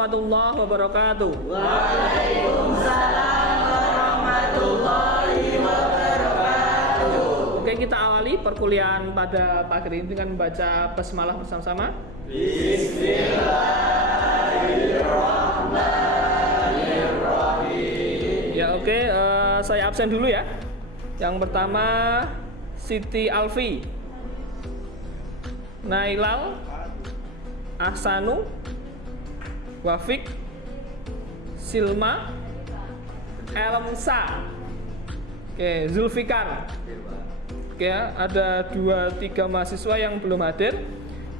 warahmatullahi wabarakatuh. Waalaikumsalam warahmatullahi wabarakatuh. Oke, kita awali perkuliahan pada pagi ini dengan membaca basmalah bersama-sama. Bismillahirrahmanirrahim. Ya, oke, saya absen dulu ya. Yang pertama Siti Alfi, Nailal, Ahsanu, Wafik, Silma, Elmsa, oke, Zulfikar. Oke, ya, ada 2-3 mahasiswa yang belum hadir.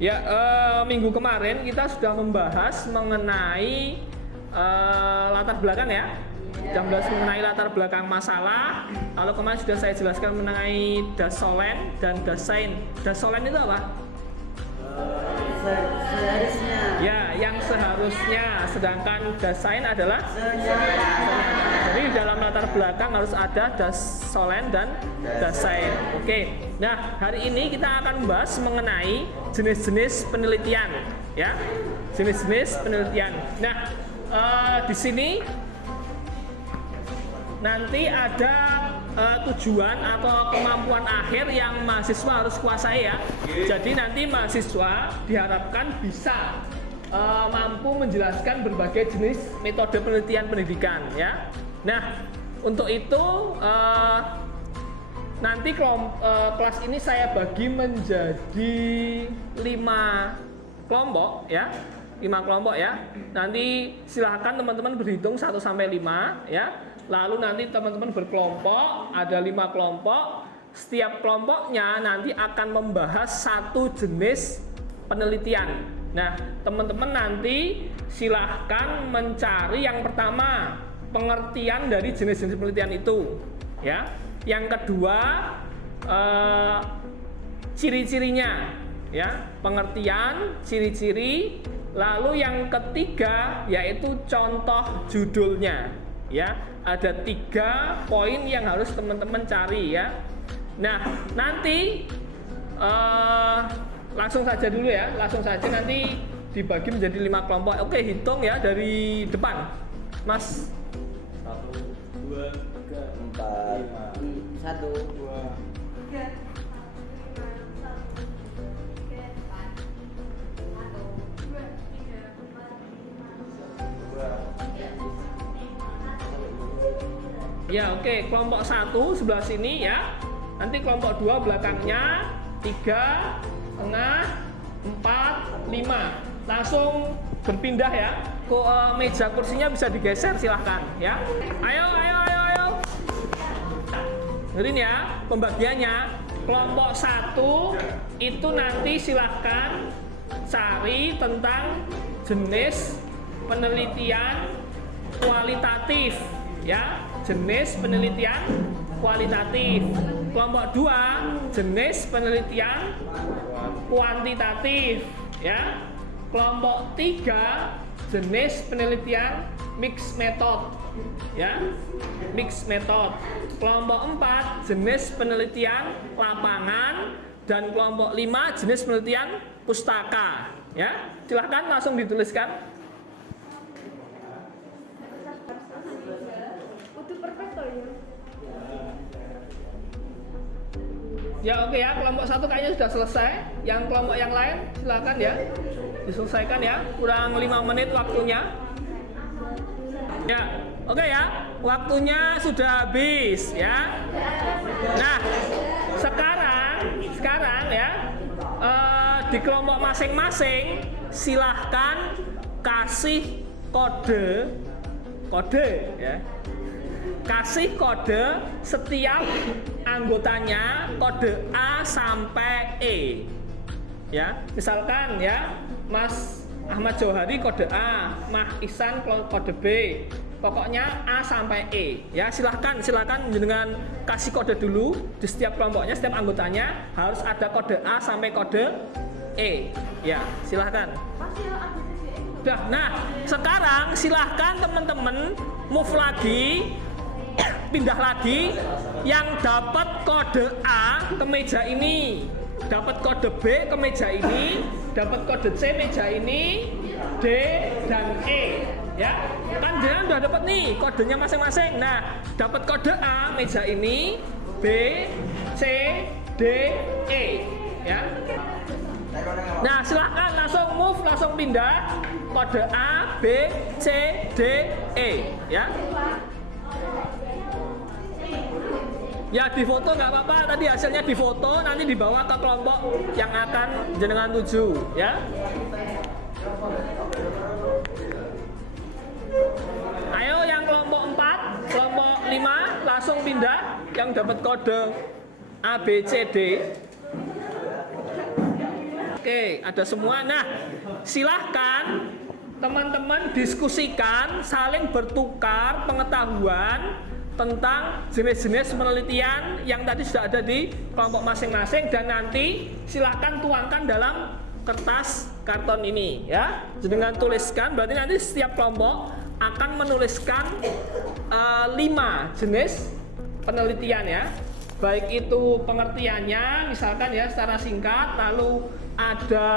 Ya, minggu kemarin kita sudah membahas mengenai latar belakang ya. Kita bahas mengenai latar belakang masalah. Kalau kemarin sudah saya jelaskan mengenai dasolen dan dasain. Dasolen itu apa? Seharusnya. Ya, yang seharusnya. Sedangkan dasain adalah jadi dalam latar belakang harus ada dasolen dan dasain. Oke. Nah, hari ini kita akan membahas mengenai jenis-jenis penelitian, ya. Jenis-jenis penelitian. Nah, di sini nanti ada tujuan atau kemampuan akhir yang mahasiswa harus kuasai ya. Jadi nanti mahasiswa diharapkan bisa mampu menjelaskan berbagai jenis metode penelitian pendidikan ya. Nah, untuk itu nanti kelas ini saya bagi menjadi 5 kelompok ya. 5 kelompok ya. Nanti silahkan teman-teman berhitung 1 sampai 5 ya. Lalu nanti teman-teman berkelompok, ada 5 kelompok. Setiap kelompoknya nanti akan membahas satu jenis penelitian. Nah, teman-teman nanti silahkan mencari yang pertama pengertian dari jenis-jenis penelitian itu, ya. Yang kedua ciri-cirinya, ya, pengertian, ciri-ciri. Lalu yang ketiga yaitu contoh judulnya, ya. Ada 3 poin yang harus teman-teman cari ya. Nah, nanti langsung saja dulu ya, langsung saja nanti dibagi menjadi 5 kelompok. Oke, hitung ya dari depan, Mas. 1, 2, 3, 4, 1, 2, 3. Ya, oke, kelompok 1 sebelah sini ya. Nanti kelompok 2 belakangnya, 3, tengah, 4, 5. Langsung berpindah ya. Meja kursinya bisa digeser silahkan ya. Ayo. Dengerin ya pembagiannya. Kelompok 1 itu nanti silahkan cari tentang jenis penelitian kualitatif ya. Jenis penelitian kualitatif. Kelompok 2 jenis penelitian kuantitatif ya. Kelompok 3 jenis penelitian mixed method ya. Mixed method. Kelompok 4 jenis penelitian lapangan dan kelompok 5 jenis penelitian pustaka ya. Silahkan langsung dituliskan. Ya, oke ya, kelompok 1 kayaknya sudah selesai. Yang kelompok yang lain silakan ya diselesaikan ya. Kurang 5 menit waktunya. Ya, oke ya, waktunya sudah habis ya. Nah, sekarang ya, di kelompok masing-masing silahkan kasih kode ya. Kasih kode setiap anggotanya, kode A sampai E. Ya, misalkan ya, Mas Ahmad Johari kode A, Mas Ihsan kode B. Pokoknya A sampai E. Ya, silahkan dengan kasih kode dulu di setiap kelompoknya, setiap anggotanya harus ada kode A sampai kode E. Ya, silahkan. Nah, sekarang silahkan teman-teman move lagi, pindah lagi. Yang dapat kode A ke meja ini, dapat kode B ke meja ini, dapat kode C meja ini, D, dan E. Ya, kan jangan udah dapat nih kodenya masing-masing. Nah, dapat kode A meja ini, B, C, D, E. Ya. Nah, silahkan langsung move, langsung pindah kode A, B, C, D, E. Ya. Ya difoto nggak apa-apa, tadi hasilnya difoto, nanti dibawa ke kelompok yang akan jenengan tuju, ya. Ayo yang kelompok 4, kelompok 5 langsung pindah yang dapat kode A, B, C, D. Oke, ada semua. Nah, silahkan teman-teman diskusikan, saling bertukar pengetahuan tentang jenis-jenis penelitian yang tadi sudah ada di kelompok masing-masing, dan nanti silahkan tuangkan dalam kertas karton ini, ya. Dengan tuliskan, berarti nanti setiap kelompok akan menuliskan 5 jenis penelitian, ya. Baik itu pengertiannya, misalkan ya secara singkat, lalu ada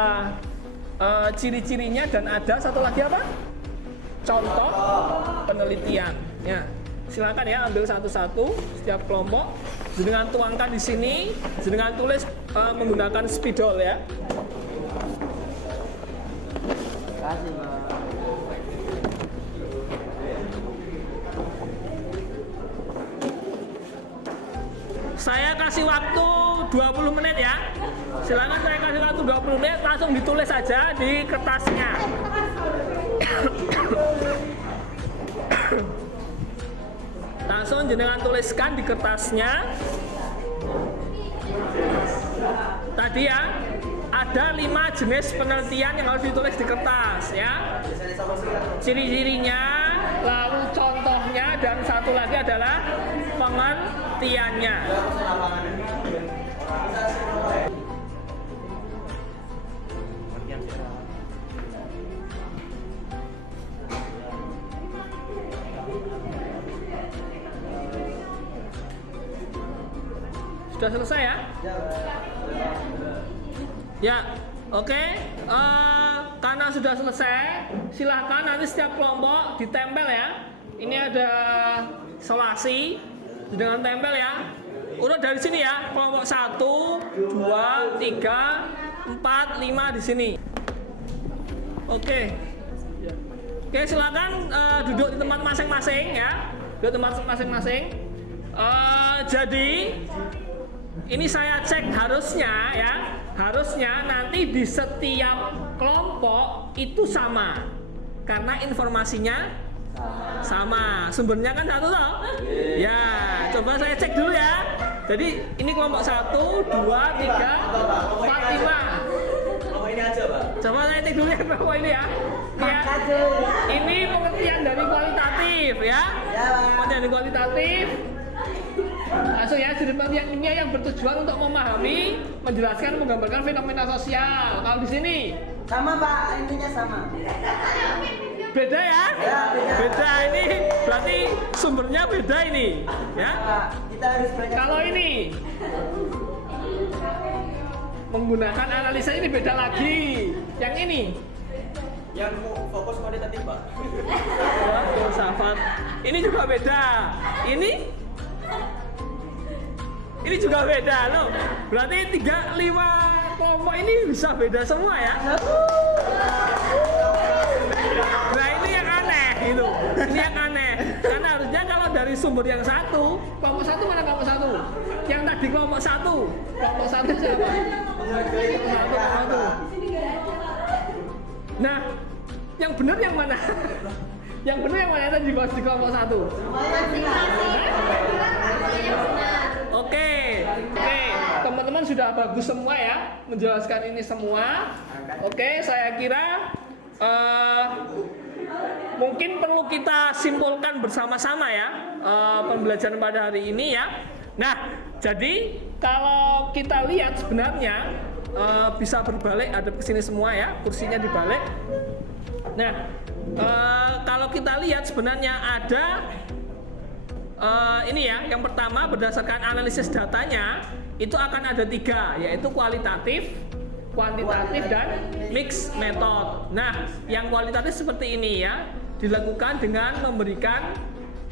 ciri-cirinya, dan ada satu lagi apa? Contoh penelitian, ya. Silakan ya ambil satu-satu setiap kelompok, dengan tuangkan di sini, dengan tulis menggunakan spidol, ya. Kasih, Pak. Saya kasih waktu 20 menit ya. Silakan saya kasih waktu 20 menit, langsung ditulis saja di kertasnya. Langsung jenengan tuliskan di kertasnya. Tadi ya, ada 5 jenis penelitian yang harus ditulis di kertas, ya. Ciri-cirinya, lalu contohnya, dan satu lagi adalah pengertiannya. Sudah selesai ya? Ya, oke. Karena sudah selesai, silahkan nanti setiap kelompok ditempel ya. Ini ada solasi dengan tempel ya. Urut dari sini ya. Kelompok 1, 2, 3, 4, 5 di sini. Oke. Oke, silakan duduk di tempat masing-masing ya. Duduk di tempat masing-masing. Jadi ini saya cek harusnya nanti di setiap kelompok itu sama, karena informasinya sama, sumbernya kan satu toh. Ya, coba saya cek dulu ya. Jadi ini kelompok 1, 2, 3, 4, 5. Kelompok ini aja, Pak. Coba saya cek dulu ya kelompok ini ya. Ya, ini pengertian dari kualitatif ya. Pengertian dari kualitatif. Langsung ya, jadi penelitian ilmiah yang bertujuan untuk memahami, menjelaskan, menggambarkan fenomena sosial. Kalau di sini sama, Pak, intinya sama. Beda ya? Beda, ini berarti sumbernya beda ini, ya. Kita harus belajar. Kalau ini menggunakan analisa ini beda lagi. Yang ini Yang fokus kualitatif, Pak. filsafat. Ini juga beda. Ini juga beda loh. Berarti 3, 5 kelompok ini bisa beda semua ya. Nah ini yang aneh gitu. Ini yang aneh. Karena harusnya kalau dari sumber yang satu, kelompok 1 mana kelompok 1? Yang tadi kelompok 1. Kelompok 1 siapa? Kelompok 1. Nah, yang benar yang mana? Yang benar yang mana tadi di kelompok 1? Oke, teman-teman sudah bagus semua ya, menjelaskan ini semua. Oke, saya kira mungkin perlu kita simpulkan bersama-sama ya pembelajaran pada hari ini ya. Nah, jadi kalau kita lihat sebenarnya bisa berbalik, ada kesini semua ya, kursinya dibalik. Nah, kalau kita lihat sebenarnya ada ini ya, yang pertama berdasarkan analisis datanya itu akan ada 3, yaitu kualitatif, kuantitatif dan mixed method. Nah, yang kualitatif seperti ini ya, dilakukan dengan memberikan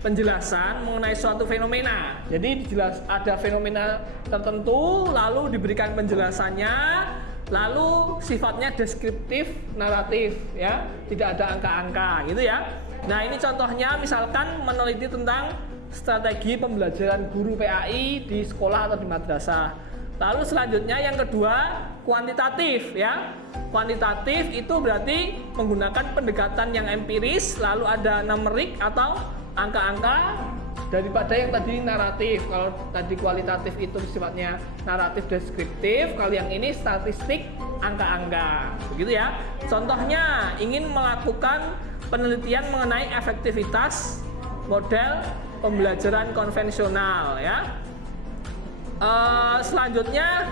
penjelasan mengenai suatu fenomena. Jadi ada fenomena tertentu, lalu diberikan penjelasannya, lalu sifatnya deskriptif, naratif ya, tidak ada angka-angka gitu ya. Nah, ini contohnya misalkan meneliti tentang strategi pembelajaran guru PAI di sekolah atau di madrasah. Lalu selanjutnya yang kedua kuantitatif ya. Kuantitatif itu berarti menggunakan pendekatan yang empiris, lalu ada numerik atau angka-angka daripada yang tadi naratif. Kalau tadi kualitatif itu sifatnya naratif deskriptif, kalau yang ini statistik angka-angka. Begitu ya. Contohnya ingin melakukan penelitian mengenai efektivitas model pembelajaran konvensional ya. Selanjutnya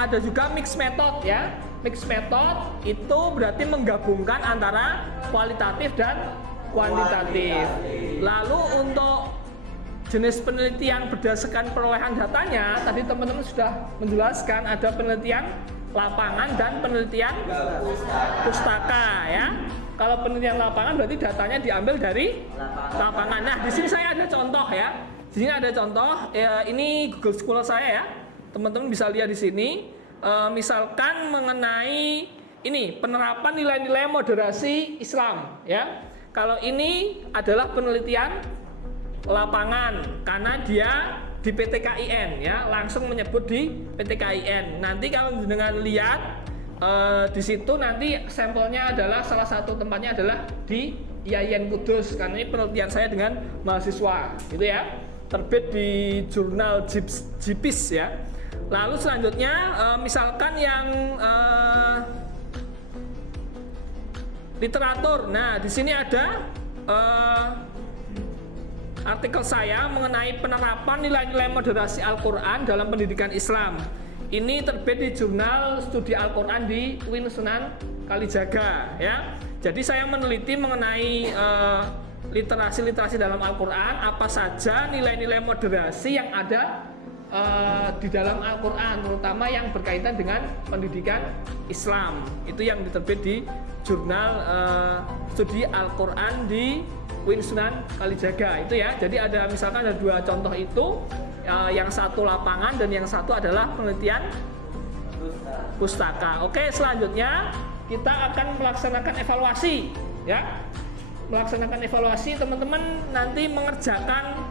ada juga mixed method ya. Mixed method itu berarti menggabungkan antara kualitatif dan kuantitatif. Lalu untuk jenis penelitian berdasarkan perolehan datanya, tadi teman-teman sudah menjelaskan ada penelitian lapangan dan penelitian pustaka ya. Kalau penelitian lapangan berarti datanya diambil dari lapangan. Nah, di sini saya ada contoh ya. Di sini ada contoh, ini Google Scholar saya ya. Teman-teman bisa lihat di sini. Misalkan mengenai ini penerapan nilai-nilai moderasi Islam ya. Kalau ini adalah penelitian lapangan karena dia di PTKIN ya, langsung menyebut di PTKIN. Nanti kalau dengan lihat di situ nanti sampelnya adalah salah satu tempatnya adalah di IAIN Kudus karena ini penelitian saya dengan mahasiswa gitu ya. Terbit di jurnal JIPIS ya. Lalu selanjutnya misalkan yang literatur. Nah, di sini ada artikel saya mengenai penerapan nilai-nilai moderasi Al-Quran dalam pendidikan Islam. Ini terbit di jurnal studi Al-Quran di UIN Sunan Kalijaga ya. Jadi saya meneliti mengenai literasi dalam Al-Quran, apa saja nilai-nilai moderasi yang ada di dalam Al-Quran, terutama yang berkaitan dengan pendidikan Islam. Itu yang diterbit di jurnal studi Al-Quran di UIN Sunan Kalijaga itu ya. Jadi ada misalkan ada dua contoh itu, yang satu lapangan dan yang satu adalah penelitian pustaka. Oke, selanjutnya kita akan melaksanakan evaluasi ya. Melaksanakan evaluasi, teman-teman nanti mengerjakan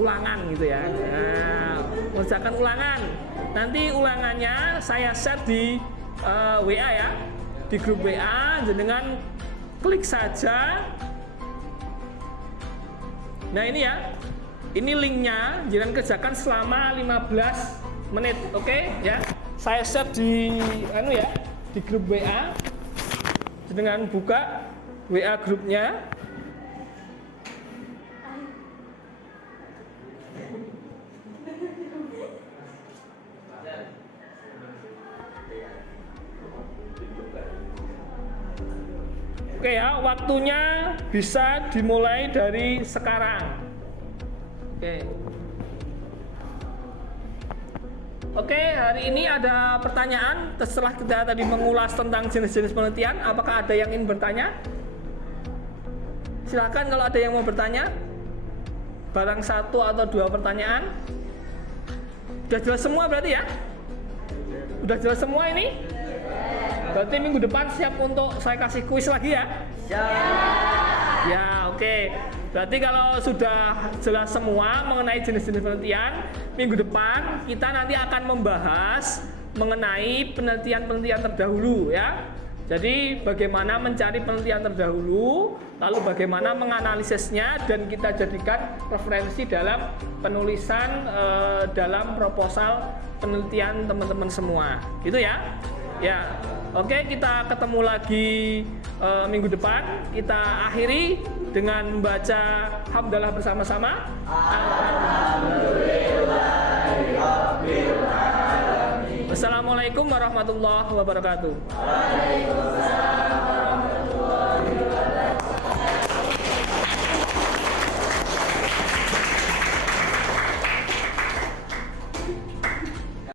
ulangan gitu ya. Nah, mengerjakan ulangan. Nanti ulangannya saya share di WA ya, di grup WA. Jenengan klik saja. Nah ini ya, ini linknya. Jenengan kerjakan selama 15 menit, oke ya. Saya share di di grup WA. Jenengan buka WA grupnya. Oke ya, waktunya bisa dimulai dari sekarang. Oke, hari ini ada pertanyaan. Setelah kita tadi mengulas tentang jenis-jenis penelitian, apakah ada yang ingin bertanya? Silakan kalau ada yang mau bertanya. Barang satu atau dua pertanyaan. Sudah jelas semua berarti ya? Sudah jelas semua ini? Berarti minggu depan siap untuk saya kasih kuis lagi ya? Siap. Ya, oke. Berarti kalau sudah jelas semua mengenai jenis-jenis penelitian, minggu depan kita nanti akan membahas mengenai penelitian-penelitian terdahulu ya. Jadi bagaimana mencari penelitian terdahulu, lalu bagaimana menganalisisnya dan kita jadikan referensi dalam penulisan dalam proposal penelitian teman-teman semua. Gitu ya. Ya. Oke, kita ketemu lagi minggu depan. Kita akhiri dengan membaca hamdalah bersama-sama. Alhamdulillahirabbil alamin. Wassalamualaikum warahmatullahi wabarakatuh. Waalaikumsalam.